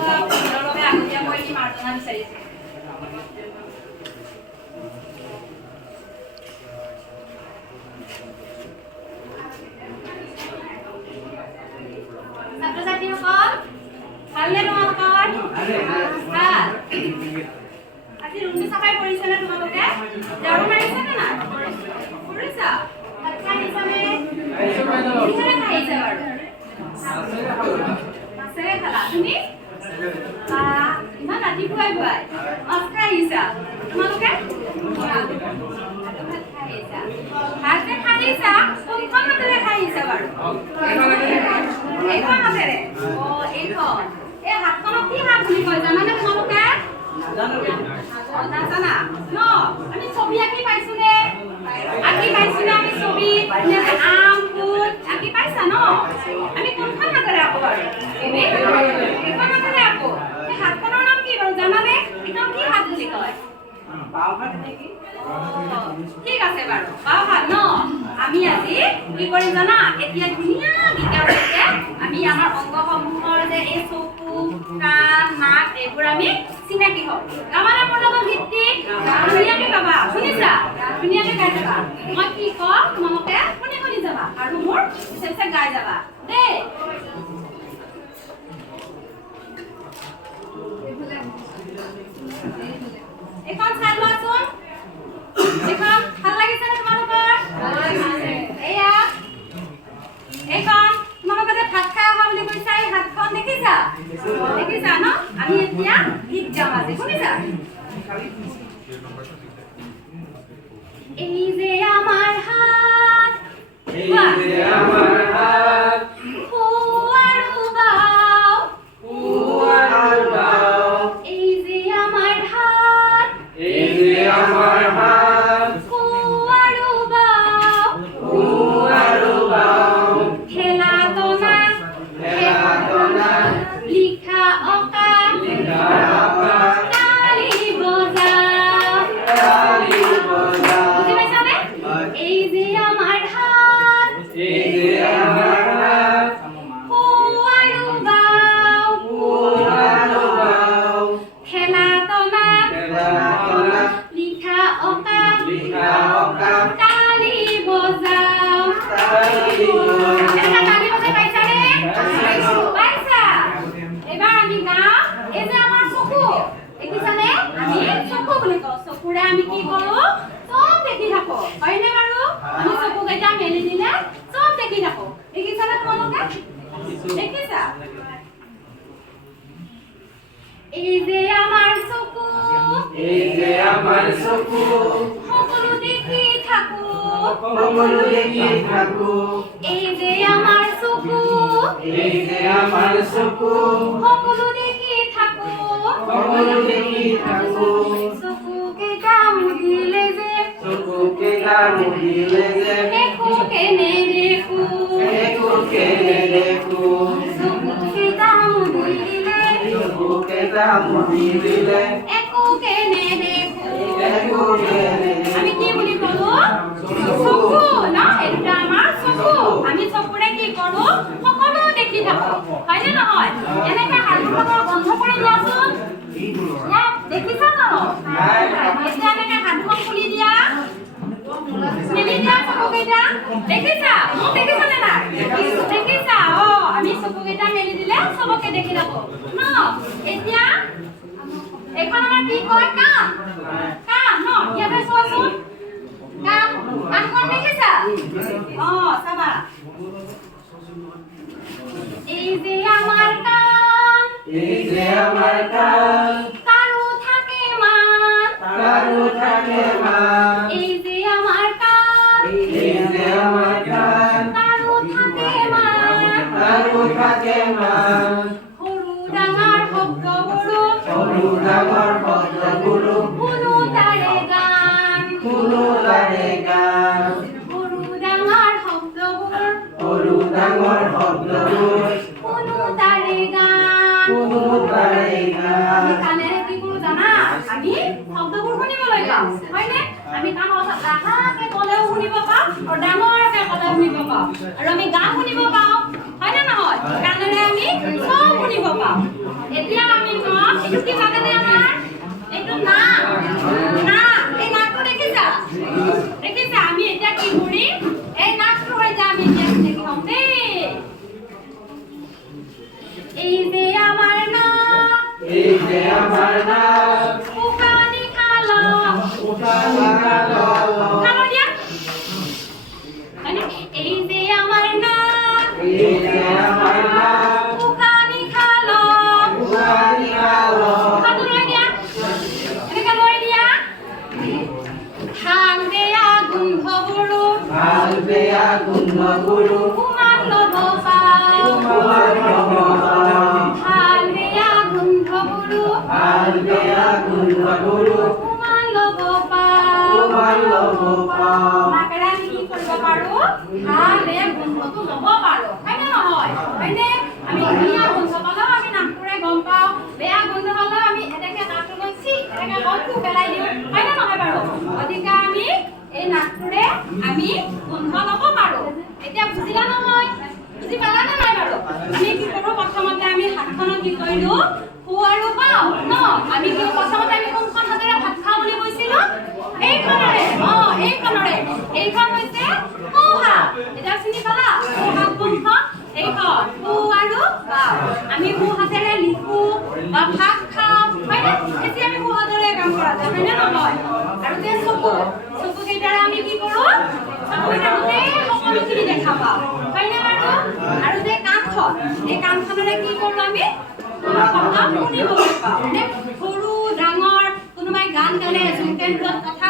সুন্দৰভাৱে আগতীয়াকৈ কি মাৰ্জনা বিচাৰিছে ছাত্ৰ-ছাত্ৰীসকল ভালনে তোমালোকৰ ভাল আজি ৰুমটো চাফাই কৰিছে নে তোমালোকে ঝাৰু মাৰিছে নে নাই কৰিছা ভাত খাইছানে কিহেৰে খাইছা বাৰু মাছেৰে খালা তুমি ইমান ৰাতিপুৱাই পুৱাই মাছ খাই আহিছা তোমালোকে ভাত যে খাইছা কোনখন হাতেৰে খাইছা বাৰু এইখন হাতেৰে এইখন এই হাতখনক কি হাত বুলি কয় জানানে তোমালোকে নাজানা ন আমি ছবি আঁকি পাইছো নে আমি ছবি আম ফুল আঁকি পাইছা ন আমি কোনখন হাতেৰে আঁকো বাৰু এইখন হাতেৰে আঁকো এই হাতখনৰ নাম কি বাৰু জানানে এইখন কি হাত বুলি কয় বাওঁ হাত নেকি ঠিক আছে বাৰু বাওঁ হাত ন আমি আজি কি কৰিম জানা এতিয়া ধুনীয়া বিকাশে আমি আমাৰ অংগসমূহৰ যে এই চকু কাণ নাক এইবোৰ আমি চিনাকি হওঁ গামানে মোৰ লগত ভিত্তিক ধুনীয়াকে গাবা শুনিছা ধুনীয়াকে গাই যাবা মই কি কওঁ তোমালোকে শুনি শুনি যাবা আৰু মোৰ পিছে পিছে গাই যাবা দেই এখন চাই লোৱাচোন এখন ভাল লাগিছে নে তোমালোকৰ এয়া এইখন তোমালোকে যে ভাত খাই অহা বুলি কৈছা এই হাতখন দেখিছা ন আমি এতিয়া গীত গাম আজি শুনিছা এই যে আমাৰ হাত হো আৰু বাও এই যে আমাৰ হাত হো আৰু বাও খেলা টনা লিখা অঁকা তালি বজাও বুজি পাইছানে এই যে আমাৰ হাত হো আৰু বাও খেলা টনা লিখা অঁকা তালি বজাও এটা তালি বজাই পাইছানে পাইছা এবাৰ আমি গাওঁ এই যে আমাৰ চকু দেখিছানে আমি চকু বুলি কওঁ চকুৰে আমি কি কৰোঁ চব দেখি থাকোঁ হয়নে বাৰু আমি চকুকেইটা মেলি দিলে চব দেখি থাকোঁ দেখিছানে তোমালোকে দেখিছা এই যে আমাৰ চকু সকলো দেখি থাকোঁ এই যে আমাৰ চকু সকলো দেখি থাকোঁ চকুকেইটা মুদিলে যে একোকে নেদেখোঁ চকুকেইটা মুদিলে একোকে নেদেখোঁ আমি কি বুলি ক'লো চকু ন এটা আমাৰ চকু আমি চকুৰে কি কৰোঁ সকলো দেখি থাকোঁ হয়নে নহয় এনেকৈ হাতখন বন্ধ কৰি দিয়াচোন দেখিছা জানো এতিয়া এনেকৈ হাতখন খুলি দিয়া মেলি দিয়া চকুকেইটা দেখিছা মোক দেখিছানে নাই দেখিছা আমি চকুকেইটা মেলি দিলে চবকে দেখি থাকোঁ ন এতিয়া এখন আমাৰ কি কয় কাণ ন ইয়াতে চোৱাচোন কাণখন দেখিছা চাবা এই যে আমাৰ কাণ কাৰো থাকে মান এই যে আমাৰ কাণ কাৰো থাকে মান সৰু ডাঙৰ শব্দবোৰো কোনো তাৰে গান সৰু ডাঙৰ শব্দবোৰ কোনো তাৰে গান আমি কাণেৰে কি কৰোঁ জানা আমি শব্দবোৰ শুনিবলৈ পাওঁ হয়নে আমি কাণত লাহেকৈ ক'লেও শুনিব পাওঁ আৰু ডাঙৰকৈ ক'লেও শুনিব পাওঁ আৰু আমি গান শুনিব পাওঁ হয়নে নহয় কাণেৰে আমি চব শুনিব পাওঁ এতিয়া এইটো কি জানেনে আমাৰ এইটো না এই নাকটো দেখিছা আমি এতিয়া কি কৰিম এই নাকটো হৈ যা আমি এতিয়া দেখি হম দেই এই যে আমাৰ নাক উকানি খালো খালো দিয়া এই যে আমাৰ নাক উকানি খালো খালো লৈ দিয়া এনেকে লৈ দিয়া ভাল বেয়া গোন্ধবোৰো উমান ল'ব পাওঁ ভাল বেয়া গোন্ধবোৰো উমান ল'ব পাওঁ নাকেৰে আমি কি কৰিব পাৰোঁ ভাল বেয়া গোন্ধটো ল'ব পাৰোঁ হয়নে নহয় হয়নে আমি ধুনীয়া গোন্ধ পালেও আমি নাকটোৰে গম পাওঁ বেয়া গোন্ধ পালেও আমি এনেকে নাকটো লৈ এনেকে গন্ধটো পেলাই দিওঁ হয়নে নহয় বাৰু গতিকে আমি এই নাকটোৰে আমি গোন্ধ ল'ব পাৰোঁ এতিয়া বুজিলা নহয় বুজি পালা নে নাই বাৰু আমি কি কৰোঁ প্ৰথমতে আমি হাতখনত কি কৰিলোঁ খু আৰু পাওঁ ন আমি কি প্ৰথমতে আমি কোনখন হাতেৰে ভাত খাওঁ বুলি কৈছিলোঁ এইখনেৰে এইখন হৈছে সোঁ হাত এতিয়া চিনি পালা সোঁ হাত কোনখন এইখন খু আৰু পাওঁ আমি সোঁ হাতেৰে লিখোঁ বা ভাত খাওঁ হয়নে এতিয়া আমি সোঁ হাতেৰে কাম কৰা যায় হয়নে নহয় আৰু যে চকু কেইটাৰে আমি কি কৰোঁ চকু কেইটা গোটেই সকলোখিনি দেখা পাওঁ হয়নে বাৰু আৰু যে কাণখন এই কাণখনেৰে কি কৰোঁ আমি শব্দ শুনিবলৈ পাওঁ মানে সৰু ডাঙৰ কোনোবাই গান গালে জুইকেন্দ্ৰত কথা